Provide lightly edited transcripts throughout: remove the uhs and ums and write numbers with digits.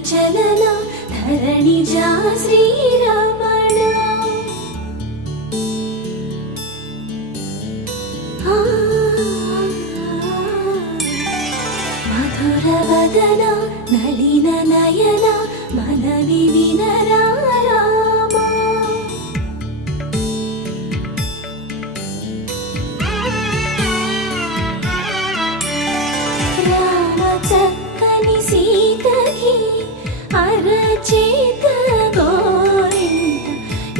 చలన ధరణిజా శ్రీరమణ మధుర వదన నళిన నయన మనవి వినరా అరచేత గోరింట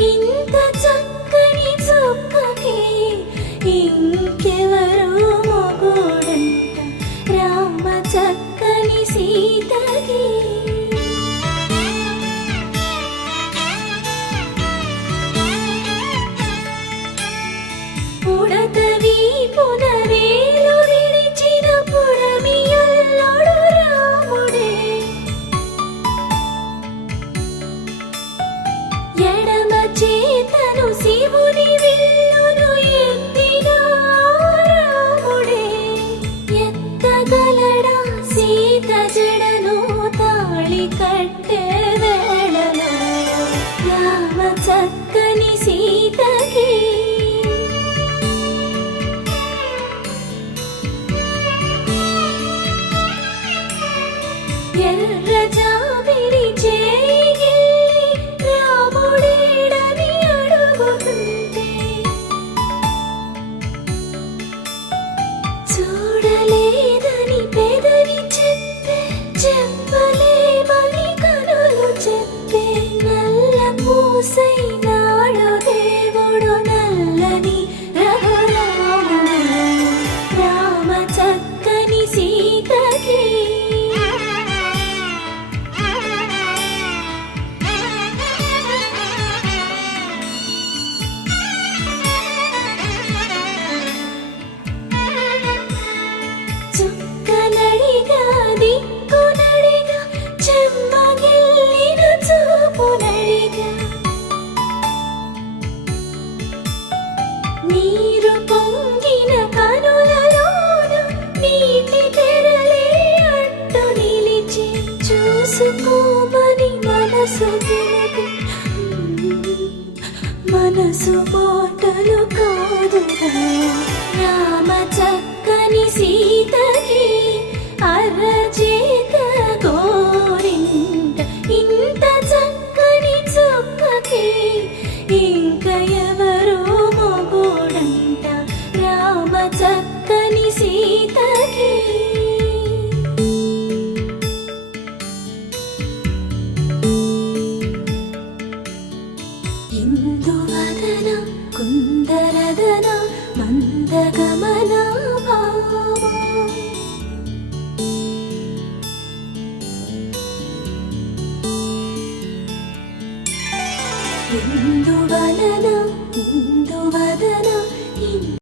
ఇంత చక్కని చుక్కకి ఇంకెవరు మొగుడంట రామ చక్కని సీతకి ఉడతవి పునవేలు విడిచిన పుడమియల్లోడు రాముడే ఎడమ చేతను శివుని విల్లును ఎత్తిన రాముడే ఎత్తగలడా సీత జడను తాళి కట్టే వేళలో రామ చక్కని సీతకి ఎర్ర జాబిలి చేయి రాముడేడని అడుగుతుంటే చూడలేదని పెదవి చెప్పే చెప్పలేమని కనులు చెప్పే నల్ల పూసై నాడు దేవుడు నల్లని రఘురాముడు రామ చక్కని సీతకి చుక్కనడిగా దిక్కునడిగా చెమ్మగిల్లిన చూపునడిగా నీరు పొంగిన కనులలోన నీటి తెరలే అడ్డు నిలిచి చూసుకోమని మనసు తెలిపి మనసు మాటలు కాదుగా రామ చక్కని సీతకి అరచేత గోరింట ఇంత చక్కని చుక్కకి ఇంక ఎవరు మొగుడంట రామ చక్కని సీతకి ఇందువదన కుందరదన మందగమన భావా ఇందువలన ఇందువదన